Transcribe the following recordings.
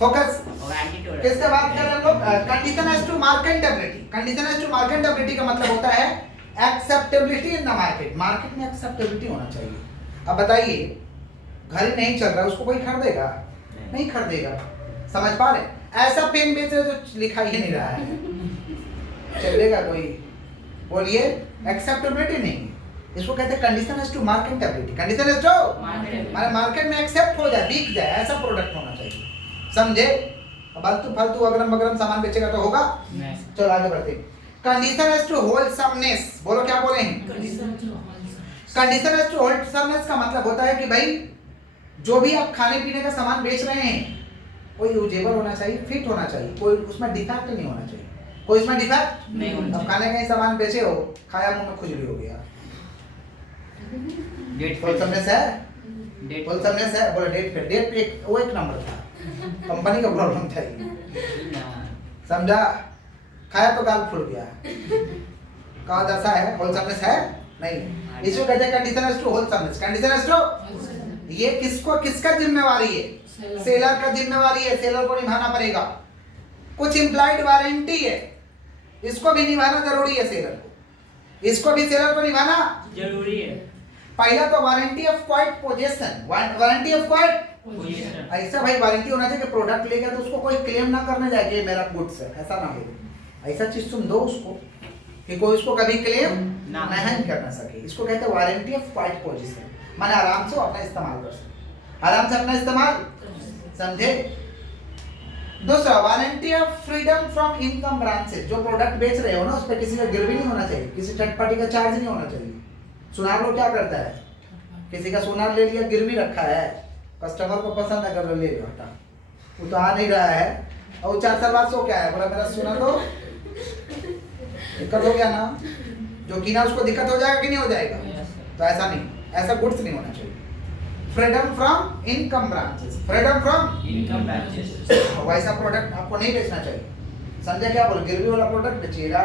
Focus. किसका बात कर रहे हैं हम लोग? Condition as to marketability. Condition as to marketability का मतलब होता है acceptability in the market. Market में एक्सेप्टेबिलिटी होना चाहिए। अब बताइए, घर ही नहीं चल रहा, उसको कोई खरीदेगा? नहीं खरीदेगा। समझ पा रहे? ऐसा पेन बेच रहे जो लिखा ही नहीं रहा है, चलेगा कोई? बोलिए, एक्सेप्टेबिलिटी नहीं। इसको कहते हैं condition as to marketability. Condition as to हमारे मार्केट में एक्सेप्ट हो जाए, बिक जाए, ऐसा प्रोडक्ट होना चाहिए। समझे? फालतू फालतू अगरम बगरम सामान बेचेगा तो होगा? चलो आगे बढ़ते। Condition as to wholesomeness. बोलो, क्या बोले हैं? कंडीशन एज टू होलसमनेस का मतलब होता है कि भाई जो भी आप खाने पीने का सामान बेच रहे हैं कोई यूजेबल होना चाहिए, फिट होना चाहिए, कोई उसमें डिफेक्ट नहीं होना चाहिए। कोई इसमें डिफेक्ट नहीं होना चाहिए। अब खाने का ही सामान बेचे हो, खाया मुंह में खुजली हो गया, होलसमनेस है? होलसमनेस है? बोले डेट पे, डेट पे वो एक नंबर था, कंपनी का प्रॉब्लम था ये। समझा? खाया तो गाल फूल गया, कहा दशा है? होलसमनेस है? नहीं। इसको कहते हैं condition as to wholesomeness. Condition as to ये किसका जिम्मेवारी है? सेलर का जिम्मेवारी है, सेलर को निभाना पड़ेगा। कुछ इम्प्लाइड वारंटी है, इसको भी निभाना जरूरी है सेलर को, इसको भी सेलर को निभाना जरूरी है। पहला तो warranty of quite possession. Warranty of quite ऐसा भाई वारंटी होना चाहिए कि प्रोडक्ट लेगा तो उसको कोई क्लेम ना करने जाए कि मेरा गुड्स है, ऐसा ना हो। ऐसा चीज तुम दो उसको कि कोई उसको कभी क्लेम नहीं करना सके। इसको कहते हैं वारंटी ऑफ क्वाइट पोजीशन। माने आराम से अपना इस्तेमाल कर सके, आराम से अपना इस्तेमाल। समझे? दूसरा, warranty of freedom from income branches. जो प्रोडक्ट बेच रहे हो ना, उस पर किसी का गिरवी नहीं होना चाहिए, किसी थर्ड पार्टी का चार्ज नहीं होना चाहिए। सुनार लोग क्या करता है, किसी का सुनार ले लिया, गिरवी रखा है, कस्टमर को पसंद है, कर ले लो, हटा, वो तो आ नहीं रहा है, और 4 साल बाद सो क्या है, बोला मेरा सुना दो, दिक्कत हो गया ना। जो कीना उसको दिक्कत हो जाएगा कि नहीं हो जाएगा? तो ऐसा नहीं, ऐसा गुड्स नहीं होना चाहिए। Freedom from encumbrances. Freedom from encumbrances, वैसा प्रोडक्ट आपको नहीं बेचना चाहिए। समझे? क्या बोल, गिरवी वाला प्रोडक्ट बेचिएगा।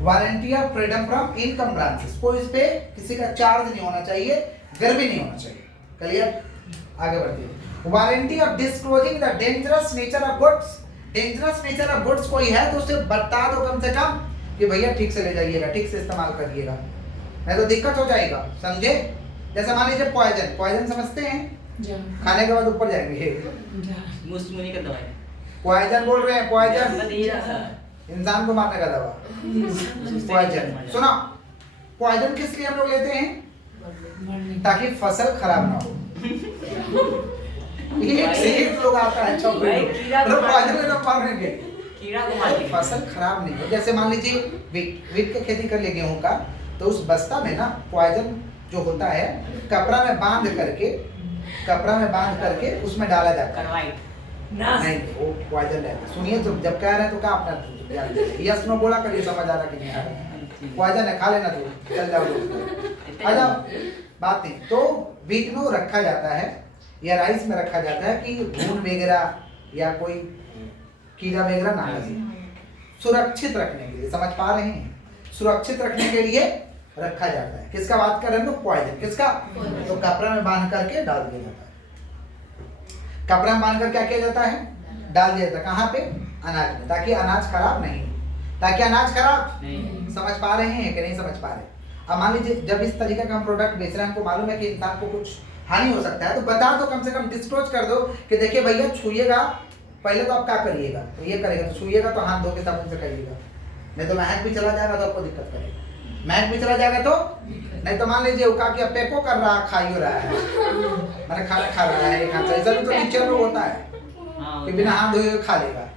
Warranty of freedom from encumbrances, कोई इस पे किसी का चार्ज नहीं होना चाहिए, गिरवी नहीं होना चाहिए। क्लियर? आगे बढ़ते हैं। Warranty of disclosing the dangerous nature of goods. Dangerous nature of goods कोई है तो उसे बता दो कम से कम कि भैया ठीक से ले जाइएगा, ठीक से इस्तेमाल करिएगा, नहीं तो दिक्कत हो जाएगा। समझे? जैसे मान लीजिए पॉइजन, पॉइजन समझते हैं? खाने के बाद ऊपर जाएंगे, मुस्मुनी का दवाई, पॉइजन बोल रहे हैं, पॉइजन सर, इंसान को मारने का दवा, पॉइजन। सुनो, पॉइजन किस लिए हम लोग लेते हैं? ताकि फसल खराब ना हो। एक से एक लोग आता है, अच्छा पॉइजन में तो मारेंगे, कीड़ा को मारने के फसल खराब नहीं हो। जैसे मान लीजिए वीट की खेती कर ले गेहूं का, तो उस बस्ता में ना पॉइजन जो होता है कपड़ा में बांध करके उसमें डाला जाता है। कार्बाइड नहीं, वो पॉइजन रहता है। सुनिए, तो जब कह रहे हैं तो क्या अपना यस नो बोला करिए, समझ आ रहा कि नहीं आ रहा? पॉइजन है, खा लेना, तो चल जाओ लोग, आ जाओ, बात नहीं। तो वीट में रखा जाता है या राइस में रखा जाता है कि घून वगैरह या कोई कीड़ा वगैरह ना लगे, सुरक्षित रखने के लिए। समझ पा रहे हैं? सुरक्षित रखने के लिए रखा जाता है। किसका बात कर रहे हैं लोग? पॉइजन। किसका? तो कपड़ा में बांध करके डाल दिया जाता है। कपड़ा में बांध कर क्या किया जाता है? डाल दिया जाता है। कहाँ पे? अनाज में, ताकि अनाज खराब नहीं, ताकि अनाज खराब नहीं। समझ पा रहे हैं कि नहीं समझ पा रहे? अब मान लीजिए जब इस तरीके का हम प्रोडक्ट बेच रहे हैं, हमको मालूम है कि इंसान को कुछ हानि हो सकता है, तो बता दो, कम से कम डिस्क्लोज कर दो कि देखिए भैया, छुइएगा, पहले तो आप क्या करिएगा, तो ये करेगा, तो छुइएगा तो हाथ धो के साबुन से करिएगा, नहीं तो महक भी चला जाएगा तो आपको दिक्कत करेगा। महक भी चला जाएगा तो नहीं, तो मान लीजिए वो क्या पेपो कर रहा, खाइयो रहा है, मैंने खाना खा रहा है, ऐसा भी तो टीचर लोग होता है कि बिना हाथ धोए खा लेगा,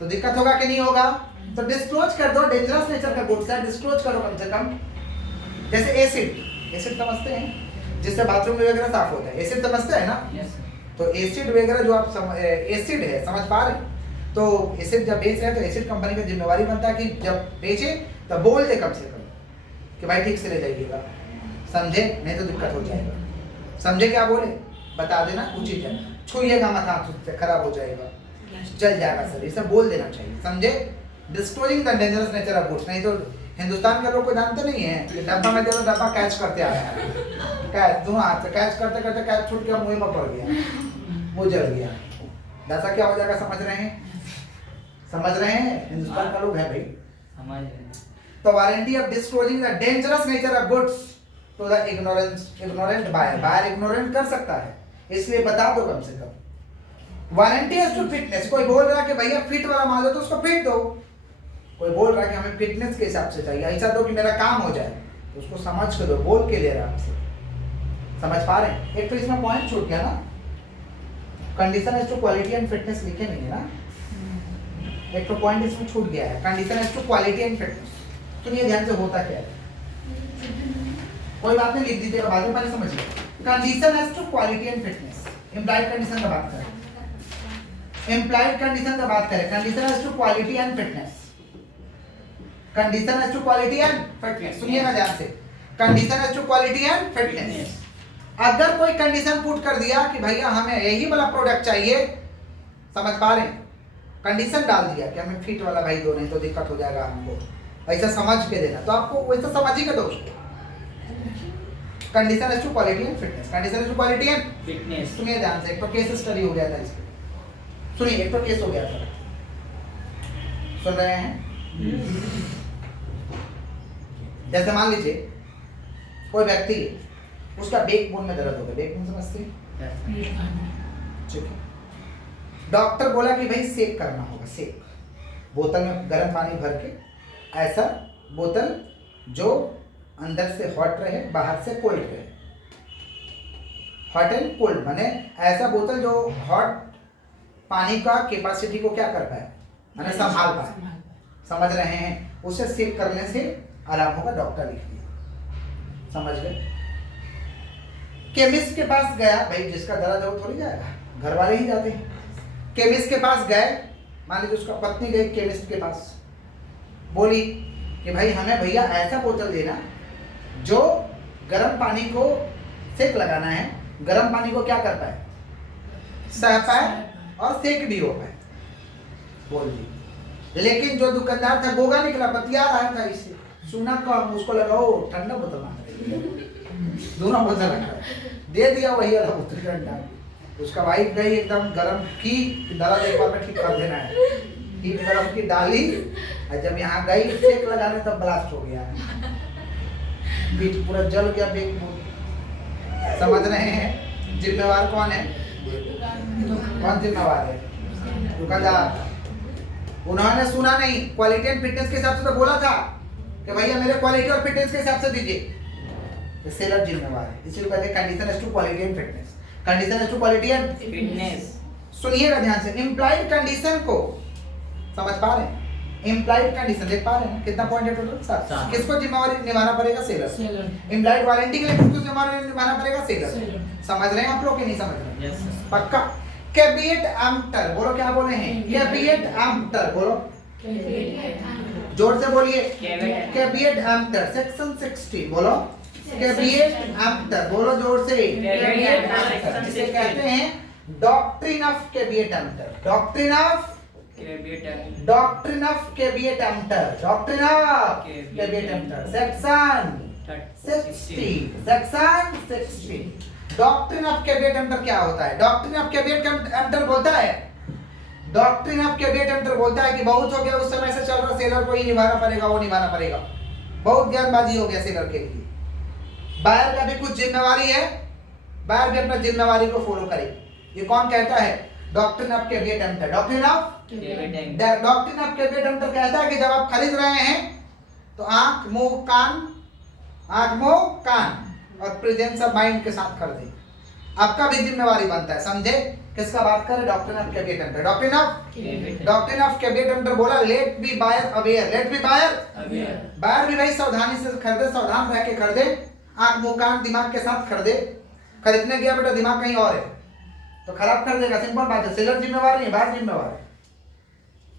तो दिक्कत होगा कि नहीं होगा? तो डिस्क्लोज कर दो, डेंजरस नेचर का गुड्स है, डिस्क्लोज करो कम से कम। जैसे एसिड समझते हैं, जिससे बाथरूम वगैरह साफ होता है, एसिड समझते हैं ना? तो एसिड वगैरह जो आप एसिड है, समझ पा रहे? तो एसिड जब बेच रहे हैं तो एसिड कंपनी का जिम्मेवारी बनता है कि जब बेचे तो बोल दे कम से कम कि भाई ठीक से ले जाइएगा, समझे? नहीं तो दिक्कत हो जाएगा। समझे क्या बोले? बता देना उचित है। छुइएगा मत हाथ से, खराब हो जाएगा, जल जाएगा सर, ये सब बोल देना चाहिए। समझे? Disclosing the dangerous nature of goods. नहीं तो हिंदुस्तान के लोग को जानते नहीं है कि डब्बा में दे दो, डब्बा कैच करते आ रहा है। कैच दोनों हाथ से कैच करते करते कैच छूट गया, मुंह में पड़ गया, मुंह जल गया। दशा क्या हो जाएगा समझ रहे हैं? समझ रहे हैं? हिंदुस्तान का लोग है भाई। समझ रहे हैं। तो warranty of disclosing the dangerous nature of goods to the ignorant buyer. Buyer ignorant कर सकता है, इसलिए बता दो कम से कम। वारंटी एज टू फिटनेस, कोई बोल रहा है कि भैया फिट वाला माल दो तो उसको फिट दो। कोई बोल रहा है कि हमें फिटनेस के हिसाब से चाहिए, ऐसा दो कि मेरा काम हो जाए, तो उसको समझ के दो, बोल के ले रहा हमसे। समझ पा रहे हैं? एक तो इसमें पॉइंट छूट गया ना, condition as to quality and fitness लिखे नहीं है ना, एक तो पॉइंट इसमें छूट गया है, condition as to quality and fitness. सुनिए ध्यान से होता क्या है, कोई बात नहीं, लिख दीजिएगा बाद में, पहले समझिए। Condition as to quality and fitness, implied condition का बात करें, इम्प्लाइड कंडीशन का बात करें, condition as to quality and fitness, condition as to quality and fitness. सुनिएगा ध्यान से, condition as to quality and fitness. अगर कोई कंडीशन पुट कर दिया कि भैया हमें यही वाला प्रोडक्ट चाहिए, समझ पा रहे हैं, कंडीशन डाल दिया कि हमें फिट वाला भाई दो, नहीं तो दिक्कत हो जाएगा हमको, ऐसा समझ के देना, तो आपको वैसा समझ ही के दो उसको। Condition as to quality and fitness, condition as to quality and fitness. सुनिए ध्यान से, एक तो केस स्टडी हो गया था इसमें, सुनिए एक तो केस हो गया था, सुन रहे हैं? जैसे मान लीजिए कोई व्यक्ति, उसका बैकबोन में दर्द हो गया, बैकबोन समझते हैं? ठीक है, डॉक्टर बोला कि भाई सेक करना होगा, सेक, बोतल में गर्म पानी भर के, ऐसा बोतल जो अंदर से हॉट रहे, बाहर से कोल्ड रहे, हॉट एंड कोल्ड, माने ऐसा बोतल जो हॉट पानी का कैपेसिटी को क्या कर पाए, माने संभाल पाए। समझ रहे हैं? उसे सेक करने से आराम होगा, डॉक्टर लिख दिया, समझ गए? केमिस्ट के पास गया, भाई जिसका दर्द है वो थोड़ी जाएगा, घर वाले ही जाते हैं। केमिस्ट के पास गए, मान लीजिए उसका पत्नी गई केमिस्ट के पास, बोली कि भाई हमें भैया ऐसा बोतल देना जो गर्म पानी को सेक लगाना है, गर्म पानी को क्या कर पाए, सह पाए और सेक भी हो पाए, बोल दी। लेकिन जो दुकानदार था गोगा निकला, बतिया रहा था इससे, सुना कम, उसको लगा ओ ठंडा बोतल मांग रही है, दोनों बोतल रखा, दे दिया वही वाला बोतल ठंडा। उसका वाइफ गई एकदम गर्म की, दर्द एक बार में ठीक कर देना है, हीट गर्म की डाली, और जब यहाँ गई सेक लगाने तब ब्लास्ट हो गया, पीठ पूरा जल गया, बैकबोन। समझ रहे हैं? जिम्मेवार कौन है? कौन जिम्मेवार है? दुकानदार। उन्होंने सुना नहीं, क्वालिटी एंड फिटनेस के हिसाब से तो बोला था कि भैया मेरे क्वालिटी और फिटनेस के हिसाब से दीजिए, सेलर जिम्मेवार है, इसीलिए कहते हैं condition as to quality and fitness, condition as to quality and fitness. सुनिएगा ध्यान से, इम्प्लाइड कंडीशन को समझ पा रहे हैं? इम्प्लाइड कंडीशन देख पा रहे हैं? कितना पॉइंट है टोटल? 7। किसको जिम्मेवारी निभाना पड़ेगा? सेलर। इम्प्लाइड वारंटी के लिए किसको जिम्मेवारी निभाना पड़ेगा? सेलर। समझ रहे हैं आप लोग कि नहीं समझ रहे? Yes sir. पक्का? कैविएट एम्प्टर, बोलो क्या बोले हैं? कैविएट एम्प्टर, बोलो जोर से बोलिए। कैविएट एम्प्टर सेक्शन 16, बोलो कैविएट एम्प्टर, बोलो जोर से। कैविएट एम्प्टर इसे कहते हैं doctrine of caveat emptor, doctrine of caveat emptor, doctrine of caveat emptor, section 60, section 60। Doctrine of caveat emptor क्या होता है? डॉक्ट्रिन ऑफ कैविएट एम्प्टर बोलता है, डॉक्ट्रिन ऑफ कैविएट एम्प्टर बोलता है कि बहुत हो गया, उस समय से चल रहा, सेलर को ही निभाना पड़ेगा, वो निभाना पड़ेगा, बहुत ज्ञानबाजी हो गया सेलर के लिए। बायर का भी कुछ जिम्मेवारी है, बायर भी अपना जिम्मेवारी को फॉलो करे। ये कौन कहता है? Doctrine of caveat emptor. Doctrine of caveat emptor कहता है कि जब आप खरीद रहे हैं तो आंख मुंह कान और प्रेजेंस ऑफ माइंड के साथ खरीदे, आपका भी जिम्मेवारी बनता है, समझे? किसका बात करें? Doctrine of caveat emptor. Doctrine of caveat emptor बोला let be buyer aware, let be buyer, buyer भी भाई सावधानी से खरीदे, सावधान रह के खरीदे, आंख मुंह कान दिमाग के साथ खरीदे। खरीदने गया बेटा दिमाग कहीं और है तो खराब कर देगा, सिंपल बात है। सेलर जिम्मेवार नहीं, बायर जिम्मेवार है,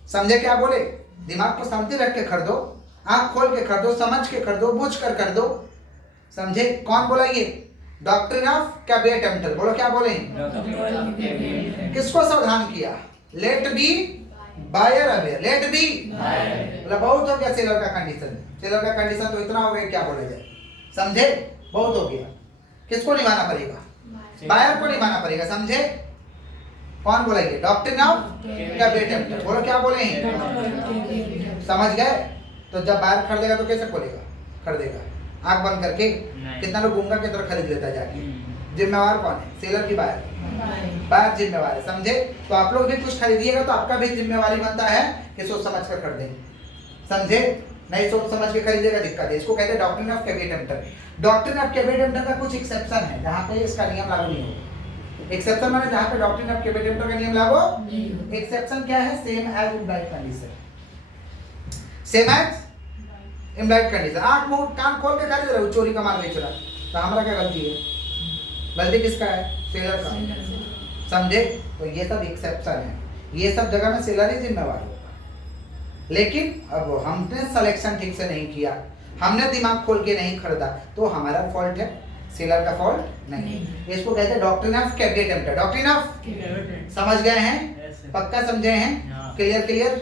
समझे क्या बोले? दिमाग को शांति रख के खरीदो, आंख खोल के खरीदो, समझ के खरीदो, बुझ कर कर दो, समझे? कौन बोला ये? डॉक्ट्रिन ऑफ कैविएट एम्प्टर, बोलो क्या बोले? किसको सावधान किया? Let be buyer aware, let be, मतलब बहुत हो गया सेलर का कंडीशन। सेलर का कंडीशन तो इतना हो गया क्या बोला जाए, समझे? बहुत हो गया। किसको निभाना पड़ेगा? बायर को निभाना पड़ेगा, समझे? कौन बोलेंगे? Doctrine of capital. बोलो क्या बोले हैं? समझ गए? तो जब बायर खरीदेगा तो कैसे खोलेगा? खरीदेगा आंख बंद करके। कितना लोग गूंगा की तरह खरीद लेता है जाके। जिम्मेवार कौन है? सेलर की बायर? बायर जिम्मेवार है, समझे? तो आप लोग भी कुछ खरीदिएगा तो आपका भी जिम्मेवारी बनता है कि सोच समझ कर खरीदें, समझे? नहीं सोच समझ के खरीदेगा दिक्कत है। इसको कहते हैं doctrine of capital. Doctrine of capital का कुछ एक्सेप्शन है जहाँ पे इसका नियम लागू नहीं होगा। एक्सेप्शन माने जहाँ पे डॉक्ट्रिन ऑफ कैपिटल का नियम लागू। एक्सेप्शन क्या है? Same as implied condition. Same as implied condition. आंख मुंह कान खोल के खरीद रहे हो, चोरी का माल बेच रहा, तो हमारा क्या गलती है? गलती किसका है? सेलर का, समझे? तो ये सब एक्सेप्शन है, ये सब जगह में सेलर ही जिम्मेवार होगा। लेकिन अब हमने सिलेक्शन ठीक से नहीं किया, हमने दिमाग खोल के नहीं खरीदा, तो हमारा फॉल्ट है, सेलर का फॉल्ट नहीं। इसको कहते हैं doctrine of capital. Doctrine of, समझ गए हैं? पक्का समझे हैं? Clear clear?